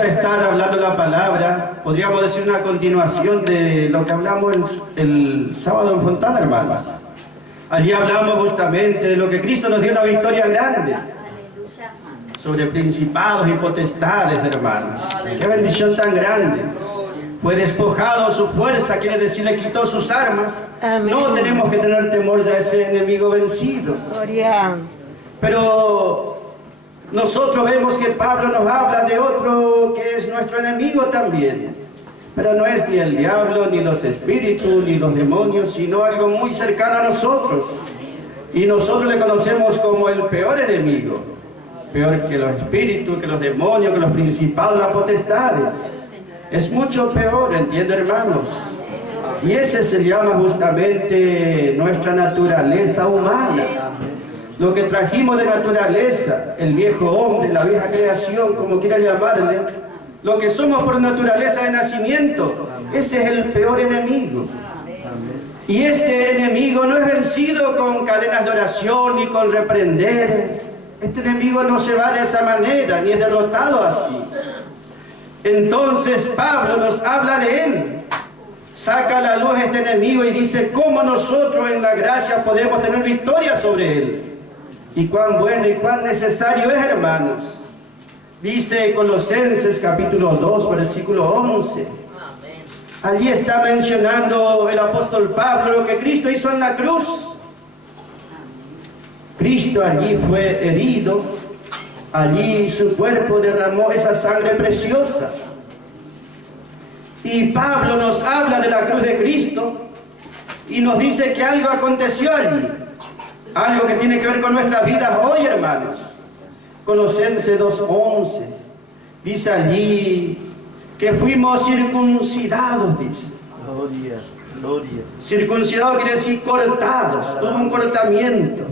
a estar hablando la palabra, podríamos decir una continuación de lo que hablamos el sábado en Fontana, hermanos. Allí hablamos justamente de lo que Cristo nos dio una victoria grande sobre principados y potestades, hermanos. Qué bendición tan grande. Fue despojado su fuerza, quiere decir, le quitó sus armas. Amén. No tenemos que tener temor de ese enemigo vencido. Gloria. Pero nosotros vemos que Pablo nos habla de otro que es nuestro enemigo también. Pero no es ni el diablo, ni los espíritus, ni los demonios, sino algo muy cercano a nosotros. Y nosotros le conocemos como el peor enemigo. Peor que los espíritus, que los demonios, que los principados, las potestades. Es mucho peor, ¿entiende, hermanos? Y ese se llama justamente nuestra naturaleza humana. Lo que trajimos de naturaleza, el viejo hombre, la vieja creación, como quiera llamarle, lo que somos por naturaleza de nacimiento, ese es el peor enemigo. Y este enemigo no es vencido con cadenas de oración ni con reprender. Este enemigo no se va de esa manera, ni es derrotado así. Entonces Pablo nos habla de él, saca a la luz este enemigo y dice cómo nosotros en la gracia podemos tener victoria sobre él. Y cuán bueno y cuán necesario es, hermanos. Dice Colosenses capítulo 2, versículo 11. Allí está mencionando el apóstol Pablo lo que Cristo hizo en la cruz. Cristo allí fue herido. Allí su cuerpo derramó esa sangre preciosa. Y Pablo nos habla de la cruz de Cristo y nos dice que algo aconteció allí. Algo que tiene que ver con nuestras vidas hoy, hermanos. Colosenses 2:11. Dice allí que fuimos circuncidados, dice. Gloria, gloria. Circuncidados quiere decir cortados, hubo un cortamiento.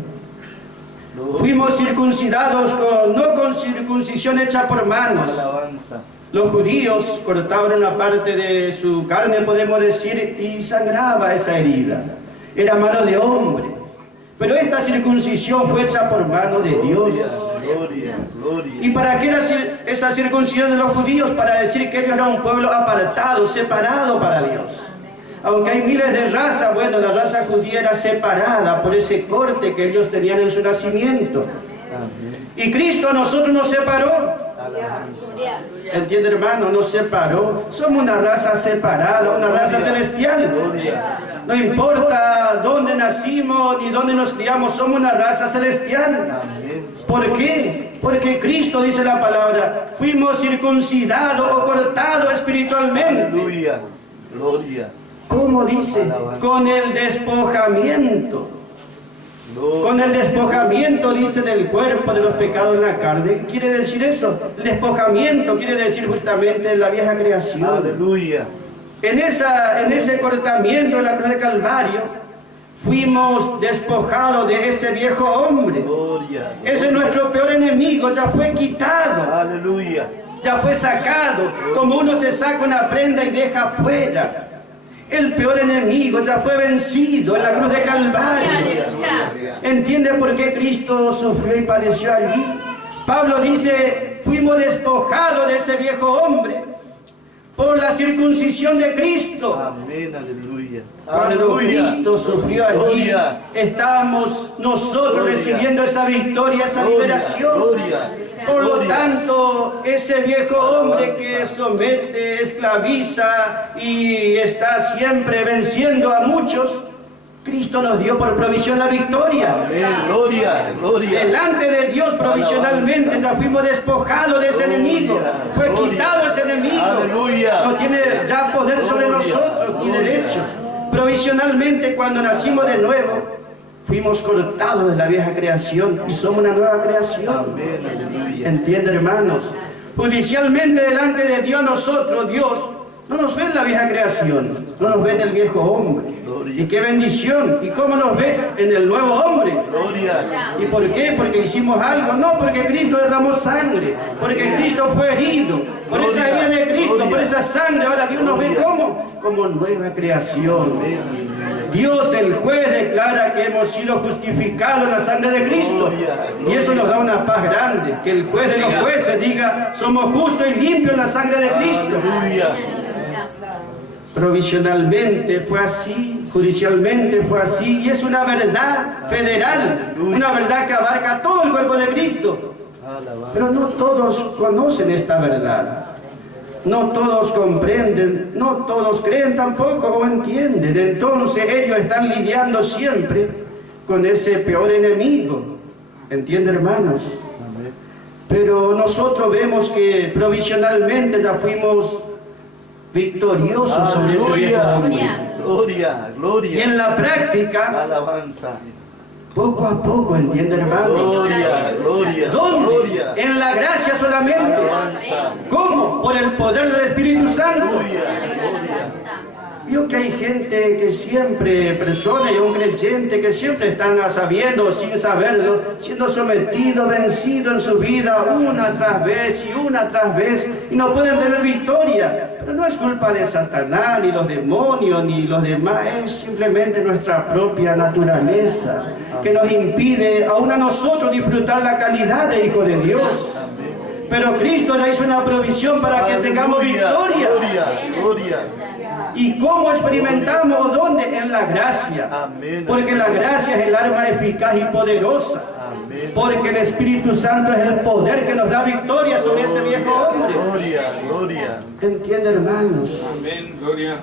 Fuimos circuncidados no con circuncisión hecha por manos. Alabanza. Los judíos cortaban una parte de su carne, podemos decir, y sangraba esa herida. Era mano de hombre. Pero esta circuncisión fue hecha por mano de Dios. Gloria, gloria. ¿Y para qué era esa circuncisión de los judíos? Para decir que ellos eran un pueblo apartado, separado para Dios. Aunque hay miles de razas, bueno, la raza judía era separada por ese corte que ellos tenían en su nacimiento. Y Cristo a nosotros nos separó. ¿Entiende, hermano? Nos separó. Somos una raza separada, una raza celestial. No importa dónde nacimos ni dónde nos criamos, somos una raza celestial. ¿Por qué? Porque Cristo, dice la palabra, fuimos circuncidados o cortados espiritualmente. Aleluya, gloria. ¿Cómo dice? Con el despojamiento. Con el despojamiento, dice, del cuerpo de los pecados en la carne. ¿Qué quiere decir eso? El despojamiento quiere decir justamente la vieja creación. Aleluya. En ese cortamiento de la cruz de Calvario, fuimos despojados de ese viejo hombre. Gloria. Ese es nuestro peor enemigo, ya fue quitado. Aleluya. Ya fue sacado, como uno se saca una prenda y deja afuera. El peor enemigo ya fue vencido en la cruz de Calvario. ¿Entiende por qué Cristo sufrió y padeció allí? Pablo dice, fuimos despojados de ese viejo hombre por la circuncisión de Cristo. Amén, aleluya. Cuando Cristo sufrió allí, Gloria. estábamos nosotros Gloria. recibiendo esa victoria, esa Gloria. liberación. Gloria. Por lo Gloria. tanto, ese viejo hombre que somete, esclaviza y está siempre venciendo a muchos, Cristo nos dio por provisión la victoria. Amén, gloria, gloria. Delante de Dios provisionalmente ya fuimos despojados de ese Gloria, enemigo. Fue gloria. quitado ese enemigo. Aleluya. No tiene ya poder sobre Gloria, nosotros ni gloria. derecho. Provisionalmente, cuando nacimos de nuevo, fuimos cortados de la vieja creación y somos una nueva creación. Amén, aleluya. ¿Entiende, hermanos? Judicialmente delante de Dios, nosotros, Dios, no nos ve en la vieja creación, no nos ve en el viejo hombre. Gloria. Y qué bendición. ¿Y cómo nos ve? En el nuevo hombre. Gloria. ¿Y por qué? Porque hicimos algo. No, porque Cristo derramó sangre. Porque Cristo fue herido. Por esa herida de Cristo, por esa esa sangre, ahora Dios nos ve como nueva creación. Dios, el juez, declara que hemos sido justificados en la sangre de Cristo. Y eso nos da una paz grande. Que el juez de los jueces diga, somos justos y limpios en la sangre de Cristo. Aleluya. Provisionalmente fue así, judicialmente fue así, y es una verdad federal, una verdad que abarca todo el cuerpo de Cristo. Pero no todos conocen esta verdad. No todos comprenden, no todos creen tampoco o entienden. Entonces ellos están lidiando siempre con ese peor enemigo. ¿Entienden, hermanos? Pero nosotros vemos que provisionalmente ya fuimos victoriosos sobre ese viejo hombre. Gloria, Y gloria. en la práctica, Alabanza. poco a poco, ¿entienden, hermanos? Gloria, gloria. ¿Dónde? Gloria. En la gracia solamente. Alabanza. ¿Cómo? Por el poder del Espíritu Santo. Gloria, gloria. Vio que hay gente que siempre, personas y un creyente que siempre están sabiendo, sin saberlo, siendo sometido, vencido en su vida una tras vez y una tras vez, y no pueden tener victoria. Pero no es culpa de Satanás, ni los demonios, ni los demás, es simplemente nuestra propia naturaleza que nos impide aún a nosotros disfrutar la calidad de hijo de Dios. Pero Cristo ya hizo una provisión para que tengamos victoria. Gloria, gloria. ¿Y cómo experimentamos? ¿Dónde? En la gracia. Amén. Porque la gracia es el arma eficaz y poderosa. Amén. Porque el Espíritu Santo es el poder que nos da victoria sobre ese viejo hombre. Gloria, gloria. ¿Entiende, hermanos? Amén, gloria.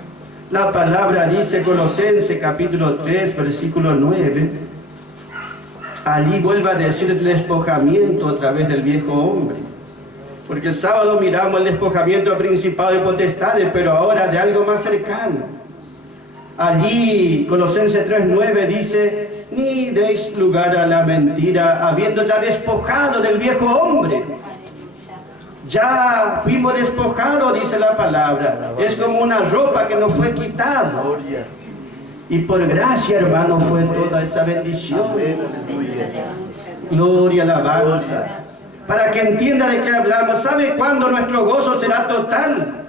La palabra dice Colosenses capítulo 3, versículo 9. Allí vuelve a decir el despojamiento a través del viejo hombre. Porque el sábado miramos el despojamiento de principados y potestades, pero ahora de algo más cercano. Allí, Colosenses 3:9 dice, ni deis lugar a la mentira, habiendo ya despojado del viejo hombre. Ya fuimos despojados, dice la palabra. Es como una ropa que nos fue quitada. Gloria. Y por gracia, hermano, fue toda esa bendición. Amén. Aleluya. Gloria, alabanza. Para que entienda de qué hablamos. ¿Sabe cuándo nuestro gozo será total?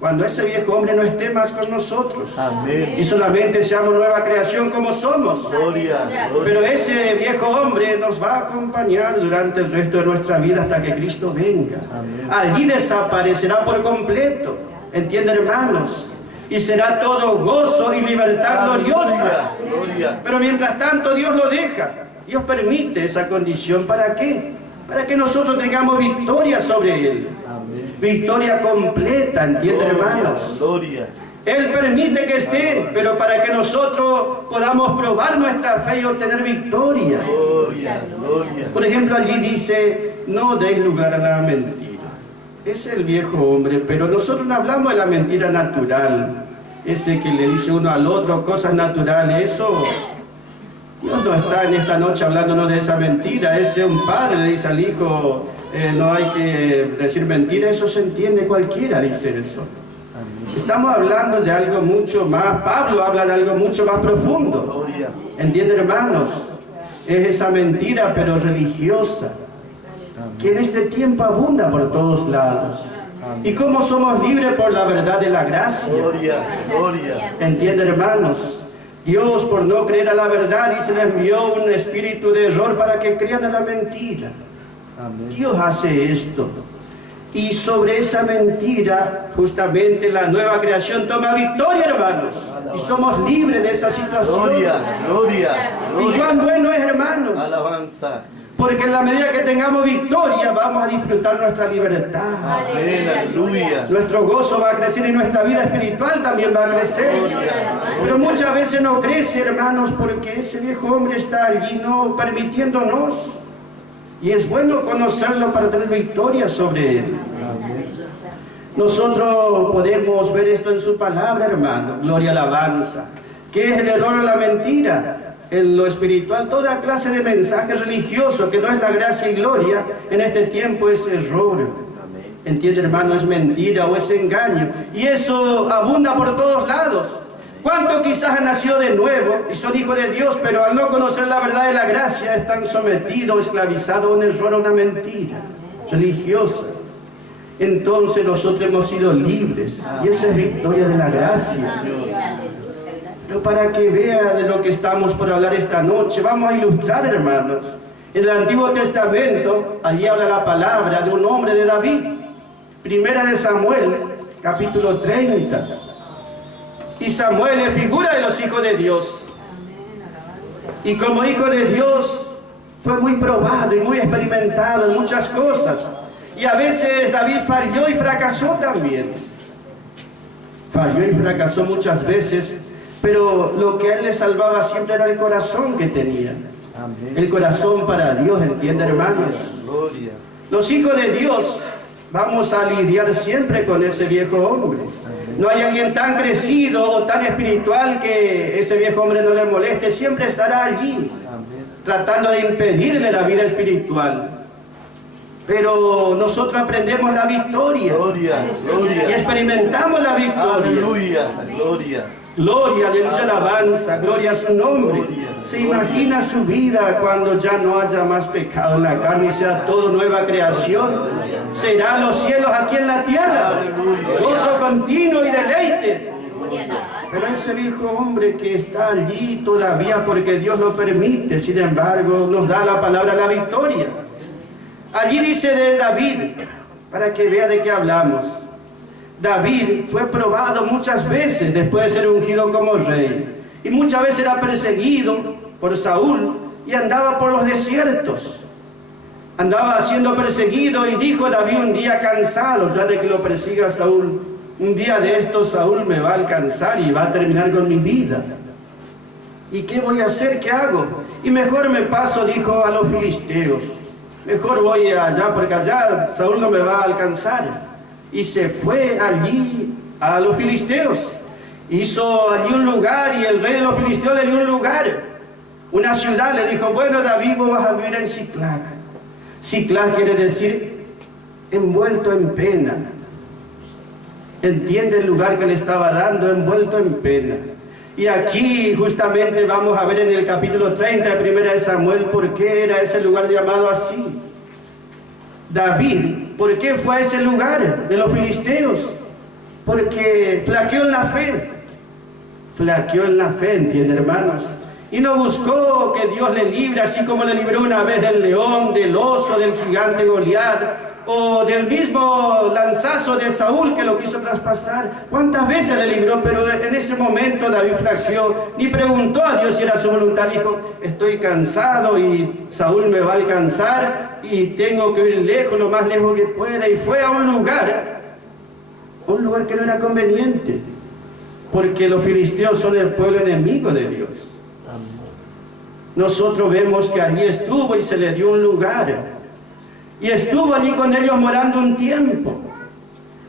Cuando ese viejo hombre no esté más con nosotros. Amén. Y solamente seamos nueva creación como somos. Gloria, gloria. Pero ese viejo hombre nos va a acompañar durante el resto de nuestra vida hasta que Cristo venga. Amén. Allí desaparecerá por completo. ¿Entienden, hermanos? Y será todo gozo y libertad gloriosa. Gloria. Pero mientras tanto Dios lo deja. Dios permite esa condición. ¿Para qué? Para que nosotros tengamos victoria sobre Él. Amén. Victoria completa, ¿entienden, hermanos? Gloria. Él permite que esté, pero para que nosotros podamos probar nuestra fe y obtener victoria. Gloria, gloria. Por ejemplo, allí dice, no deis lugar a la mentira. Es el viejo hombre, pero nosotros no hablamos de la mentira natural. Ese que le dice uno al otro cosas naturales, eso... Dios no está en esta noche hablándonos de esa mentira. Ese un padre le dice al hijo, no hay que decir mentira, eso se entiende, cualquiera dice eso. Estamos hablando de algo mucho más, Pablo habla de algo mucho más profundo. Gloria. ¿Entienden, hermanos? Es esa mentira pero religiosa, que en este tiempo abunda por todos lados. ¿Y cómo somos libres por la verdad de la gracia? Gloria, gloria. ¿Entienden, hermanos? Dios, por no creer a la verdad, dice, le envió un espíritu de error para que crean a la mentira. Amén. Dios hace esto. Y sobre esa mentira, justamente la nueva creación toma victoria, hermanos. Y somos libres de esa situación. Gloria, gloria, Y gloria. cuán bueno es, hermanos. Alabanza. Porque en la medida que tengamos victoria, vamos a disfrutar nuestra libertad. Amén, aleluya. Nuestro gozo va a crecer y nuestra vida espiritual también va a crecer. Pero muchas veces no crece, hermanos, porque ese viejo hombre está allí no permitiéndonos. Y es bueno conocerlo para tener victoria sobre él. Nosotros podemos ver esto en su palabra, hermano. Gloria, alabanza. ¿Qué es el error o la mentira? En lo espiritual, toda clase de mensaje religioso que no es la gracia y gloria, en este tiempo es error. ¿Entiende, hermano? Es mentira o es engaño. Y eso abunda por todos lados. ¿Cuántos quizás han nacido de nuevo y son hijos de Dios, pero al no conocer la verdad de la gracia están sometidos, esclavizados a un error o una mentira religiosa? entonces nosotros hemos sido libres. Y esa es victoria de la gracia. Pero para que vea de lo que estamos por hablar esta noche, vamos a ilustrar, hermanos. En el Antiguo Testamento, allí habla la palabra de un hombre de David. Primera de Samuel, capítulo 30. Y Samuel es figura de los hijos de Dios. Y como hijo de Dios, fue muy probado y muy experimentado en muchas cosas. Y a veces David falló y fracasó también. Falló y fracasó muchas veces, pero lo que a él le salvaba siempre era el corazón que tenía. Amén. El corazón para Dios, ¿entiende, hermanos? Gloria. Los hijos de Dios vamos a lidiar siempre con ese viejo hombre. No hay alguien tan crecido o tan espiritual que ese viejo hombre no le moleste. Siempre estará allí, Amén. tratando de impedirle la vida espiritual. Pero nosotros aprendemos la victoria Gloria. y Gloria. experimentamos la victoria. Aleluya. Gloria. Gloria, aleluya, alabanza, gloria a su nombre. Gloria. Se imagina su vida cuando ya no haya más pecado en la carne y sea todo nueva creación. Será los cielos aquí en la tierra, gozo continuo y deleite. Pero ese viejo hombre que está allí todavía porque Dios lo permite, sin embargo, nos da la palabra la victoria. Allí dice de David, para que vea de qué hablamos. David fue probado muchas veces después de ser ungido como rey. Y muchas veces era perseguido por Saúl y andaba por los desiertos. Andaba siendo perseguido y dijo David un día cansado ya de que lo persiga Saúl. Un día de estos Saúl me va a alcanzar y va a terminar con mi vida. ¿Y qué voy a hacer? ¿Qué hago? Y mejor me paso, dijo, a los filisteos. Mejor voy allá porque allá Saúl no me va a alcanzar. Y se fue allí a los filisteos. Hizo allí un lugar y el rey de los filisteos le dio un lugar, una ciudad. Le dijo, bueno, David, vos vas a vivir en Siclag. Siclag quiere decir envuelto en pena. Entiende el lugar que le estaba dando, envuelto en pena. Y aquí justamente vamos a ver en el capítulo 30 de Primera de Samuel por qué era ese lugar llamado así. David, ¿por qué fue a ese lugar de los filisteos? Porque flaqueó en la fe. Flaqueó en la fe, ¿entienden, hermanos? Y no buscó que Dios le libre, así como le libró una vez del león, del oso, del gigante Goliat, o del mismo lanzazo de Saúl que lo quiso traspasar. ¿Cuántas veces le libró? Pero en ese momento David flaqueó, ni preguntó a Dios si era su voluntad. Dijo, estoy cansado y Saúl me va a alcanzar y tengo que ir lejos, lo más lejos que pueda. Y fue a un lugar que no era conveniente, porque los filisteos son el pueblo enemigo de Dios. Nosotros vemos que allí estuvo y se le dio un lugar. Y estuvo allí con ellos morando un tiempo.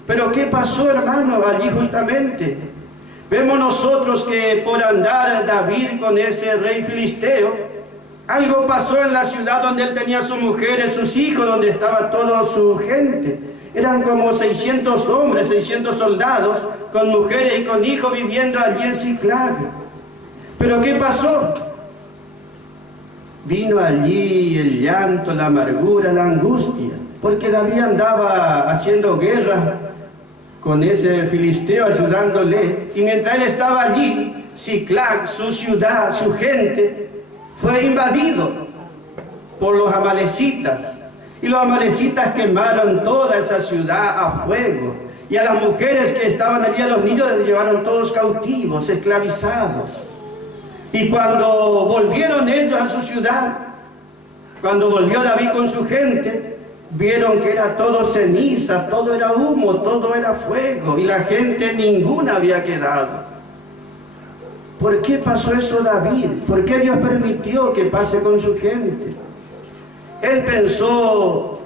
Pero ¿qué pasó, hermano, allí justamente? Vemos nosotros que por andar David con ese rey filisteo, algo pasó en la ciudad donde él tenía sus mujeres, sus hijos, donde estaba toda su gente. Eran como 600 hombres, 600 soldados, con mujeres y con hijos viviendo allí en Siclag. Pero ¿qué pasó? Vino allí el llanto, la amargura, la angustia, porque David andaba haciendo guerra con ese filisteo, ayudándole, y mientras él estaba allí, Siclag, su ciudad, su gente, fue invadido por los amalecitas, y los amalecitas quemaron toda esa ciudad a fuego, y a las mujeres que estaban allí, a los niños, los llevaron todos cautivos, esclavizados. Y cuando volvieron ellos a su ciudad, cuando volvió David con su gente, vieron que era todo ceniza, todo era humo, todo era fuego, y la gente ninguna había quedado. ¿Por qué pasó eso David? ¿Por qué Dios permitió que pase con su gente? Él pensó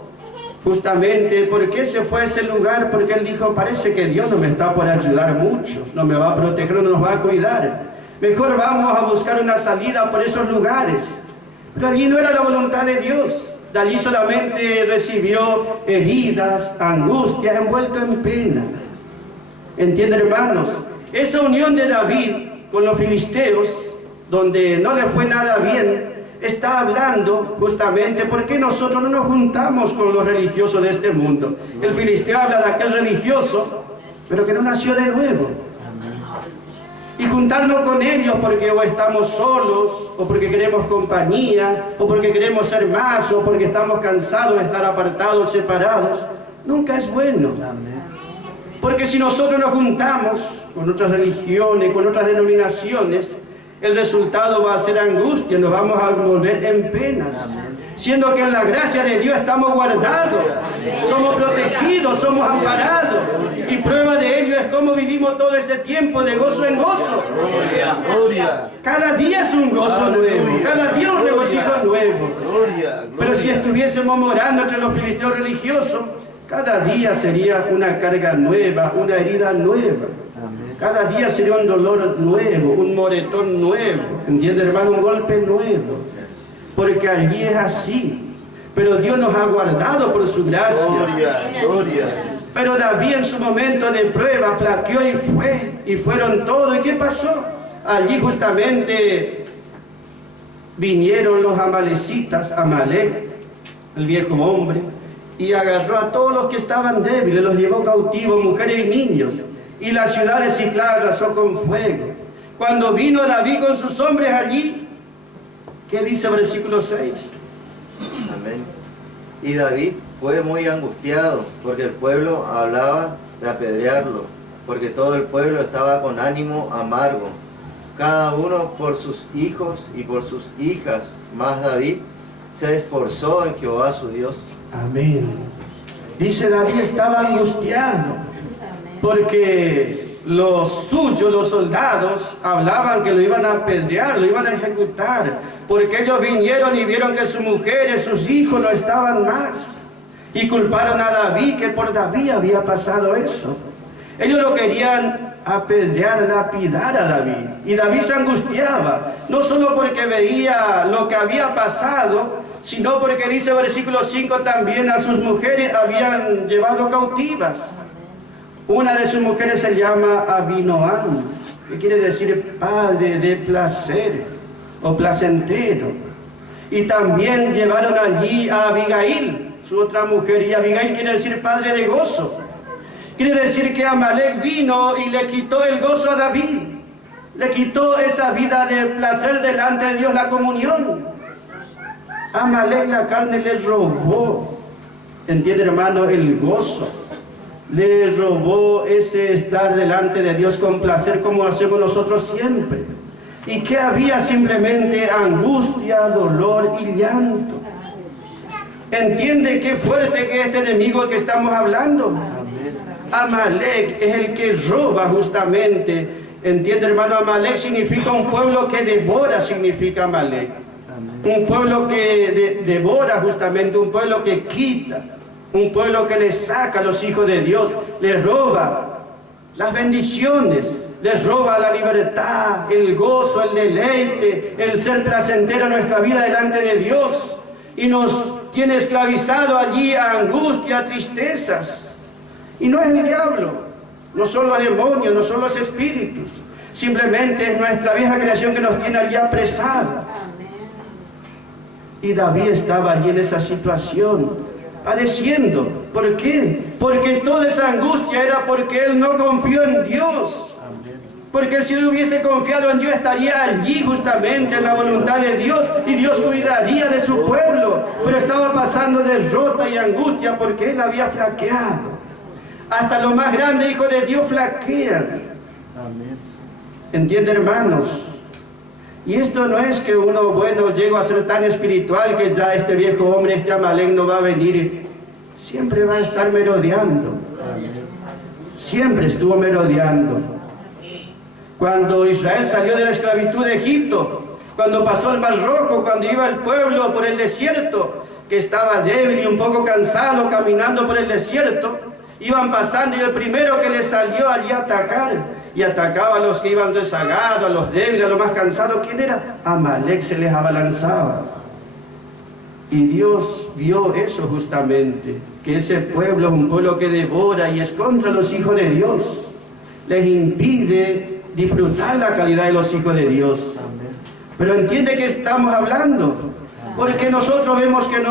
justamente, ¿por qué se fue a ese lugar? Porque él dijo, parece que Dios no me está por ayudar mucho, no me va a proteger, no nos va a cuidar. Mejor vamos a buscar una salida por esos lugares. Pero allí no era la voluntad de Dios. De allí solamente recibió heridas, angustia, envuelto en pena. ¿Entienden, hermanos? Esa unión de David con los filisteos, donde no le fue nada bien, está hablando justamente por qué nosotros no nos juntamos con los religiosos de este mundo. El filisteo habla de aquel religioso, pero que no nació de nuevo. Y juntarnos con ellos porque o estamos solos, o porque queremos compañía, o porque queremos ser más, o porque estamos cansados de estar apartados, separados, nunca es bueno. Porque si nosotros nos juntamos con otras religiones, con otras denominaciones, el resultado va a ser angustia, nos vamos a volver en penas. Siendo que en la gracia de Dios estamos guardados, somos protegidos, somos amparados. Y prueba de ello es cómo vivimos todo este tiempo de gozo en gozo. Cada día es un gozo nuevo, cada día un regocijo nuevo. Pero si estuviésemos morando entre los filisteos religiosos, cada día sería una carga nueva, una herida nueva. Cada día sería un dolor nuevo, un moretón nuevo. ¿Entiende, hermano? Un golpe nuevo. Porque allí es así. Pero Dios nos ha guardado por su gracia. Pero David en su momento de prueba flaqueó y fue. Y fueron todos. ¿Y qué pasó? Allí justamente vinieron los amalecitas, Amalek, el viejo hombre, y agarró a todos los que estaban débiles, los llevó cautivos, mujeres y niños. Y la ciudad de Siclag arrasó con fuego. Cuando vino David con sus hombres allí, ¿qué dice el versículo 6? Amén. Y David fue muy angustiado, porque el pueblo hablaba de apedrearlo, porque todo el pueblo estaba con ánimo amargo, cada uno por sus hijos y por sus hijas, mas David se esforzó en Jehová su Dios. Amén. Dice David estaba angustiado, porque los suyos, los soldados, hablaban que lo iban a apedrear, lo iban a ejecutar, porque ellos vinieron y vieron que sus mujeres, sus hijos no estaban más, y culparon a David, que por David había pasado eso. Ellos lo querían apedrear, lapidar a David, y David se angustiaba, no solo porque veía lo que había pasado, sino porque dice el versículo 5 también a sus mujeres habían llevado cautivas. Una de sus mujeres se llama Abinoam, que quiere decir padre de placer o placentero. Y también llevaron allí a Abigail, su otra mujer, y Abigail quiere decir padre de gozo. Quiere decir que Amalek vino y le quitó el gozo a David, le quitó esa vida de placer delante de Dios, la comunión. Amalek la carne le robó, ¿entiende, hermano? El gozo. Le robó ese estar delante de Dios con placer como hacemos nosotros siempre. Y que había simplemente angustia, dolor y llanto. ¿Entiende qué fuerte que este enemigo que estamos hablando? Amalek es el que roba justamente. ¿Entiende, hermano? Amalek significa un pueblo que devora, significa Amalek. Un pueblo que devora justamente, un pueblo que quita. Un pueblo que le saca a los hijos de Dios, les roba las bendiciones, les roba la libertad, el gozo, el deleite, el ser placentero en nuestra vida delante de Dios. Y nos tiene esclavizado allí a angustia, a tristezas. Y no es el diablo, no son los demonios, no son los espíritus. Simplemente es nuestra vieja creación que nos tiene allí apresada. Y David estaba allí en esa situación, padeciendo. ¿Por qué? Porque toda esa angustia era porque él no confió en Dios. Porque si él hubiese confiado en Dios, estaría allí justamente en la voluntad de Dios, y Dios cuidaría de su pueblo. Pero estaba pasando derrota y angustia porque él había flaqueado. Hasta los más grandes hijos de Dios flaquean. ¿Entiende, hermanos? Y esto no es que uno, bueno, llego a ser tan espiritual que ya este viejo hombre, este Amalek no va a venir. Siempre va a estar merodeando. Siempre estuvo merodeando. Cuando Israel salió de la esclavitud de Egipto, cuando pasó el Mar Rojo, cuando iba el pueblo por el desierto, que estaba débil y un poco cansado caminando por el desierto, iban pasando y el primero que les salió allí a atacar, y atacaba a los que iban rezagados, a los débiles, a los más cansados. ¿Quién era? Amalek se les abalanzaba. Y Dios vio eso justamente, que ese pueblo es un pueblo que devora y es contra los hijos de Dios. Les impide disfrutar la calidad de los hijos de Dios. Pero entiende que estamos hablando. Porque nosotros vemos que en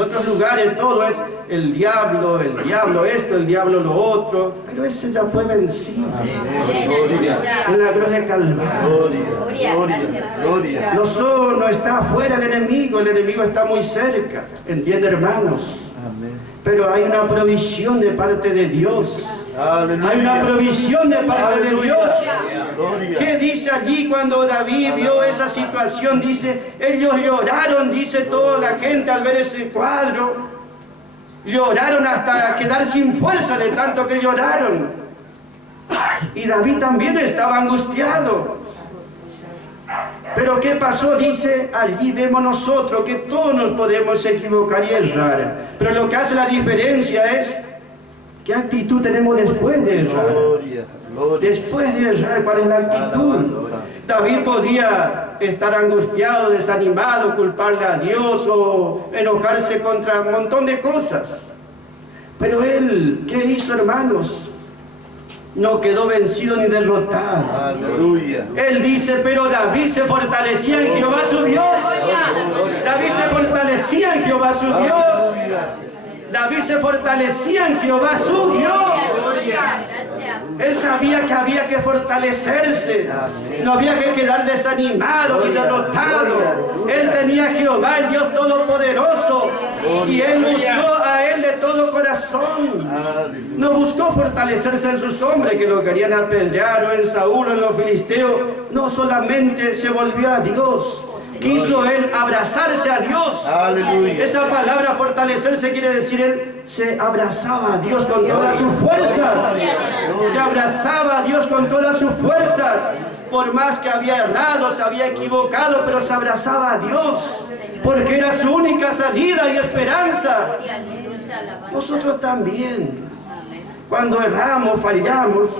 otros lugares todo es el diablo esto, el diablo lo otro. Pero ese ya fue vencido. En la cruz de Calvario. Gloria. No está afuera el enemigo está muy cerca. ¿Entiende, hermanos? Amén. Pero hay una provisión de parte de Dios. Aleluya. Hay una provisión de parte de Dios. Gloria. ¿Qué dice allí cuando David vio esa situación? Dice, ellos lloraron, dice toda la gente al ver ese cuadro. Lloraron hasta quedar sin fuerza de tanto que lloraron. Y David también estaba angustiado. Pero ¿qué pasó? Dice, allí vemos nosotros que todos nos podemos equivocar y errar. Pero lo que hace la diferencia es, ¿qué actitud tenemos después de errar? Gloria. Después de errar, ¿cuál es la actitud? David podía estar angustiado, desanimado, culparle a Dios o enojarse contra un montón de cosas. Pero él, ¿qué hizo, hermanos? No quedó vencido ni derrotado. Aleluya. Él dice, pero David se fortalecía en Jehová su Dios. David se fortalecía en Jehová su Dios. David se fortalecía en Jehová su Dios. Él sabía que había que fortalecerse. No había que quedar desanimado ni derrotado. Él tenía a Jehová, el Dios Todopoderoso. Y él buscó a él de todo corazón. No buscó fortalecerse en sus hombres que lo querían apedrear, o en Saúl o en los filisteos. No, solamente se volvió a Dios. Quiso él abrazarse a Dios. Aleluya. Esa palabra fortalecerse quiere decir él se abrazaba a Dios con todas sus fuerzas. Se abrazaba a Dios con todas sus fuerzas. Por más que había errado, se había equivocado, pero se abrazaba a Dios. Porque era su única salida y esperanza. Nosotros también. Cuando erramos, fallamos,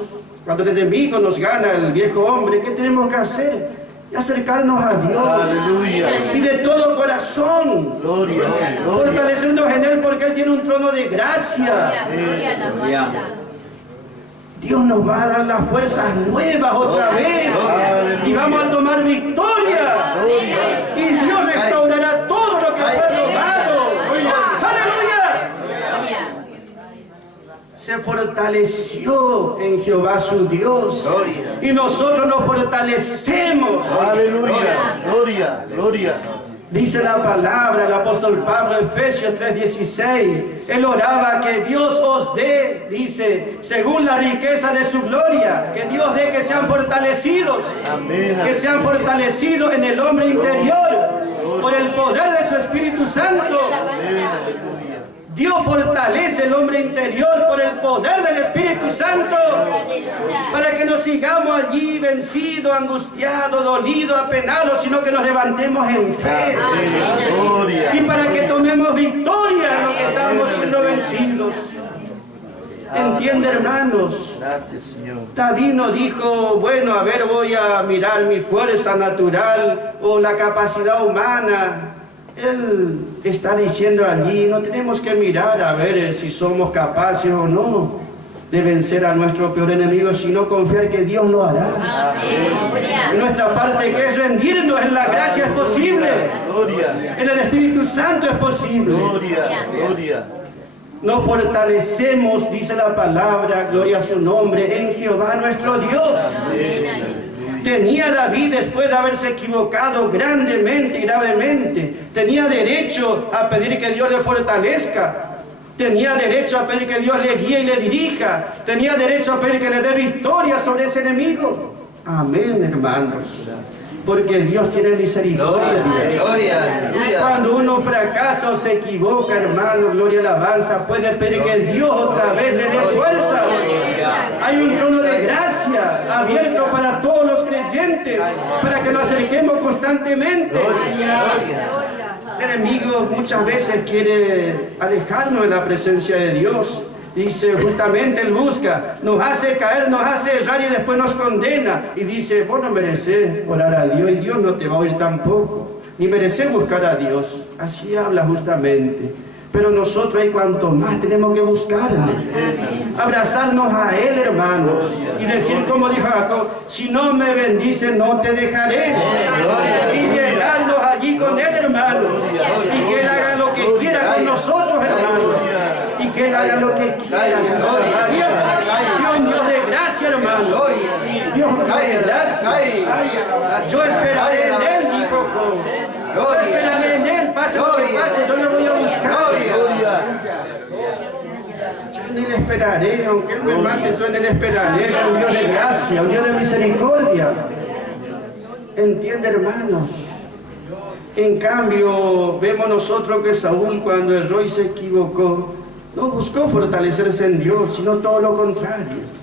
cuando el enemigo nos gana, el viejo hombre, ¿qué tenemos que hacer? Y acercarnos a Dios. Aleluya. Y de todo corazón. Gloria. Fortalecernos en Él porque Él tiene un trono de gracia. Dios nos va a dar las fuerzas nuevas otra vez. Y vamos a tomar victoria. Y Dios restaurará todo lo que fue robado. ¡Aleluya! Se fortaleció en Jehová su Dios. Y nosotros nos fortalecemos. Aleluya. Gloria. Dice la palabra, el apóstol Pablo, Efesios 3:16. Él oraba que Dios os dé, dice, según la riqueza de su gloria, que Dios dé que sean fortalecidos, que sean fortalecidos en el hombre interior, por el poder de su Espíritu Santo. Dios fortalece el hombre interior por el poder del Espíritu Santo, para que no sigamos allí vencidos, angustiados, dolidos, apenados, sino que nos levantemos en fe. Y para que tomemos victoria en lo que estamos siendo vencidos. ¿Entiende, hermanos? Gracias, Señor. David no dijo, bueno, a ver, voy a mirar mi fuerza natural o la capacidad humana. Él está diciendo allí, no tenemos que mirar a ver si somos capaces o no de vencer a nuestro peor enemigo, sino confiar que Dios lo hará. Nuestra parte que es rendirnos en la gracia es posible. Gloria. En el Espíritu Santo es posible. Gloria. Nos fortalecemos, dice la palabra, gloria a su nombre, en Jehová nuestro Dios. Tenía David, después de haberse equivocado grandemente y gravemente, tenía derecho a pedir que Dios le fortalezca. Tenía derecho a pedir que Dios le guíe y le dirija. Tenía derecho a pedir que le dé victoria sobre ese enemigo. Amén, hermanos. Porque Dios tiene misericordia. Cuando uno fracasa o se equivoca, hermano, gloria y alabanza, puede pedir que Dios otra vez le dé fuerzas. Hay un trono de gracia abierto para todos los creyentes, para que nos acerquemos constantemente. El enemigo muchas veces quiere alejarnos de la presencia de Dios. Dice, justamente él busca, nos hace caer, nos hace errar y después nos condena. Y dice, vos no mereces orar a Dios y Dios no te va a oír tampoco. Ni mereces buscar a Dios. Así habla justamente. Pero nosotros hay cuanto más tenemos que buscarle, abrazarnos a Él, hermanos, y decir como dijo Jacob, si no me bendices no te dejaré, y llegarnos allí con Él, hermanos, y que Él haga lo que quiera con nosotros, hermanos, y que Él haga lo que quiera, Dios de gracia, hermanos, Dios de gracia. Yo esperaré en Él, dijo Job. Yo esperaré en Él, pase lo que pase, yo le voy a buscar. Yo en Él esperaré, aunque Él me mate, yo en Él esperaré. Él es un Dios de gracia, un Dios de misericordia. ¿Entiende, hermanos? En cambio, vemos nosotros que Saúl, cuando erró y se equivocó, no buscó fortalecerse en Dios, sino todo lo contrario.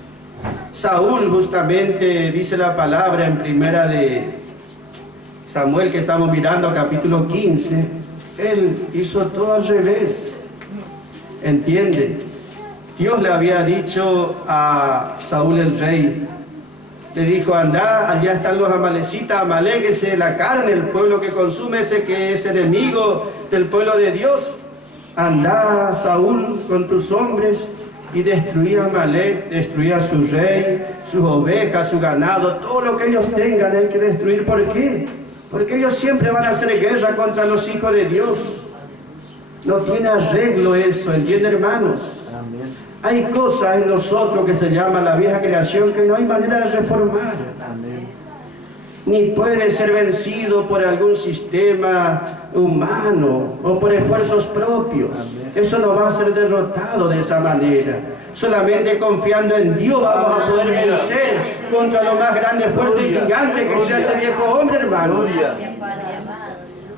Saúl, justamente, dice la palabra en primera de Samuel, que estamos mirando, capítulo 15, él hizo todo al revés. ¿Entiende? Dios le había dicho a Saúl el rey, le dijo, anda, allá están los amalecitas, Amalek, ese es la carne, el pueblo que consume, ese que es enemigo del pueblo de Dios. Anda, Saúl, con tus hombres, y destruía a Amalek, destruía a su rey, sus ovejas, su ganado, todo lo que ellos tengan hay que destruir. ¿Por qué? Porque ellos siempre van a hacer guerra contra los hijos de Dios. No tiene arreglo eso, ¿entiende, hermanos? Amén. Hay cosas en nosotros que se llama la vieja creación que no hay manera de reformar. Amén. Ni puede ser vencido por algún sistema humano o por esfuerzos propios. Eso no va a ser derrotado de esa manera. Solamente confiando en Dios vamos a poder vencer contra lo más grande, fuerte y gigante que sea ese viejo hombre, hermano.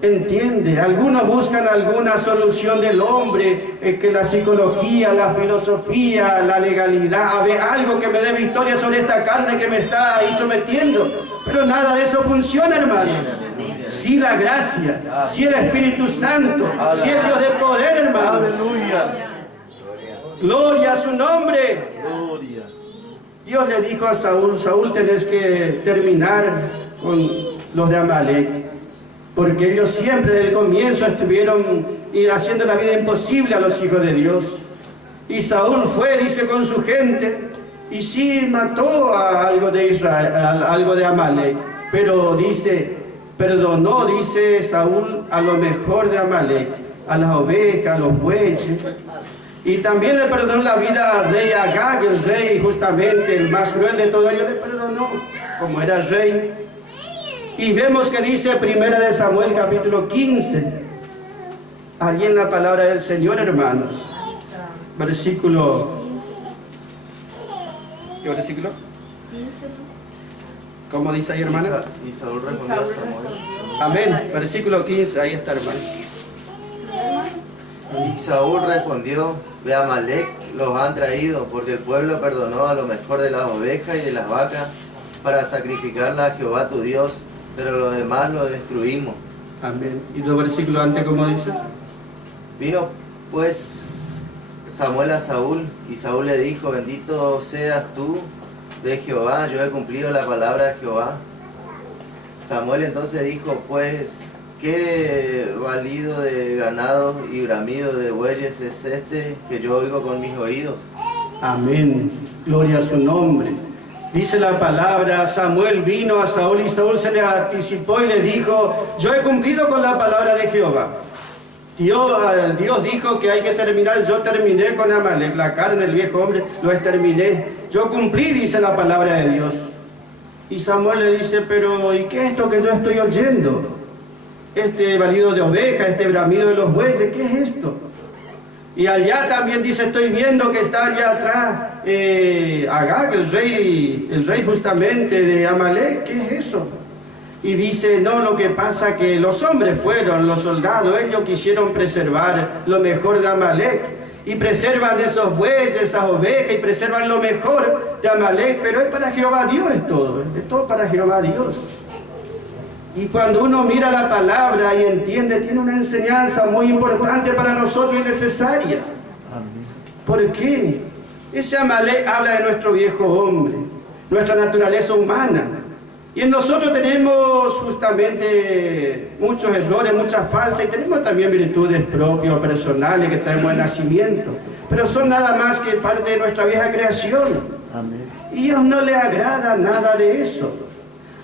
¿Entiende? Algunos buscan alguna solución del hombre, que la psicología, la filosofía, la legalidad, a ver, algo que me dé victoria sobre esta carne que me está ahí sometiendo. Pero nada de eso funciona, hermanos. Sí la gracia, sí el Espíritu Santo, sí el Dios de poder, hermanos. Aleluya. Gloria a su nombre. Gloria. Dios le dijo a Saúl, Saúl, tenés que terminar con los de Amalek, porque ellos siempre desde el comienzo estuvieron haciendo la vida imposible a los hijos de Dios. Y Saúl fue, dice, con su gente, y sí mató a algo de Israel, a algo de Amalek, pero dice, perdonó, dice Saúl, a lo mejor de Amalek, a las ovejas, a los bueyes. Y también le perdonó la vida al rey Agag, el rey justamente el más cruel de todo ellos, le perdonó como era rey. Y vemos que dice primera de Samuel capítulo 15, allí en la palabra del Señor, hermanos, versículo, ¿qué versículo? ¿Cómo dice ahí, hermana? Y Saúl respondió a Samuel. Amén, versículo 15, ahí está, hermano. Y Saúl respondió, ve a Amalek, los han traído, porque el pueblo perdonó a lo mejor de las ovejas y de las vacas para sacrificarlas a Jehová tu Dios, pero lo demás lo destruimos. Amén. Y dos versículos antes, ¿cómo dice? Vino pues Samuel a Saúl, y Saúl le dijo, bendito seas tú de Jehová, yo he cumplido la palabra de Jehová. Samuel entonces dijo, pues, ¿qué balido de ganado y bramido de bueyes es este que yo oigo con mis oídos? Amén. Gloria a su nombre. Dice la palabra, Samuel vino a Saúl y Saúl se le anticipó y le dijo, yo he cumplido con la palabra de Jehová. Dios dijo que hay que terminar, yo terminé con Amalek, la carne del viejo hombre, lo exterminé. Yo cumplí, dice la palabra de Dios. Y Samuel le dice, pero ¿y qué es esto que yo estoy oyendo? Este balido de oveja, este bramido de los bueyes, ¿qué es esto? Y allá también dice, estoy viendo que está allá atrás Agag, el rey justamente de Amalek, ¿qué es eso? Y dice, no, lo que pasa que los hombres fueron, los soldados, ellos quisieron preservar lo mejor de Amalek, y preservan esos bueyes, esas ovejas, y preservan lo mejor de Amalek, pero es para Jehová Dios, es todo para Jehová Dios. Y cuando uno mira la palabra y entiende, tiene una enseñanza muy importante para nosotros y necesaria. ¿Por qué? Ese Amalek habla de nuestro viejo hombre, nuestra naturaleza humana. Y en nosotros tenemos justamente muchos errores, muchas faltas, y tenemos también virtudes propias o personales que traemos de nacimiento. Pero son nada más que parte de nuestra vieja creación. Amén. Y a Dios no le agrada nada de eso.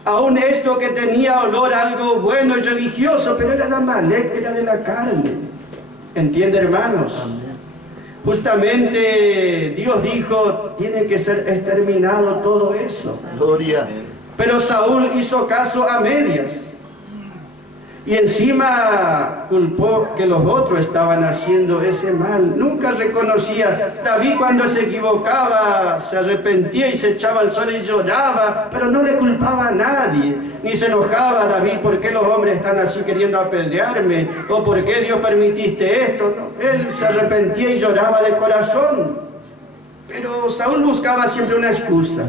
Aún esto que tenía olor a algo bueno y religioso, pero era de Amalek, era de la carne. ¿Entiende, hermanos? Amén. Justamente Dios dijo, tiene que ser exterminado todo eso. Gloria. Pero Saúl hizo caso a medias. Y encima culpó que los otros estaban haciendo ese mal. Nunca reconocía. David cuando se equivocaba se arrepentía y se echaba al suelo y lloraba, pero no le culpaba a nadie. Ni se enojaba David, ¿por qué los hombres están así queriendo apedrearme? ¿O por qué Dios permitiste esto? No, él se arrepentía y lloraba de corazón. Pero Saúl buscaba siempre una excusa.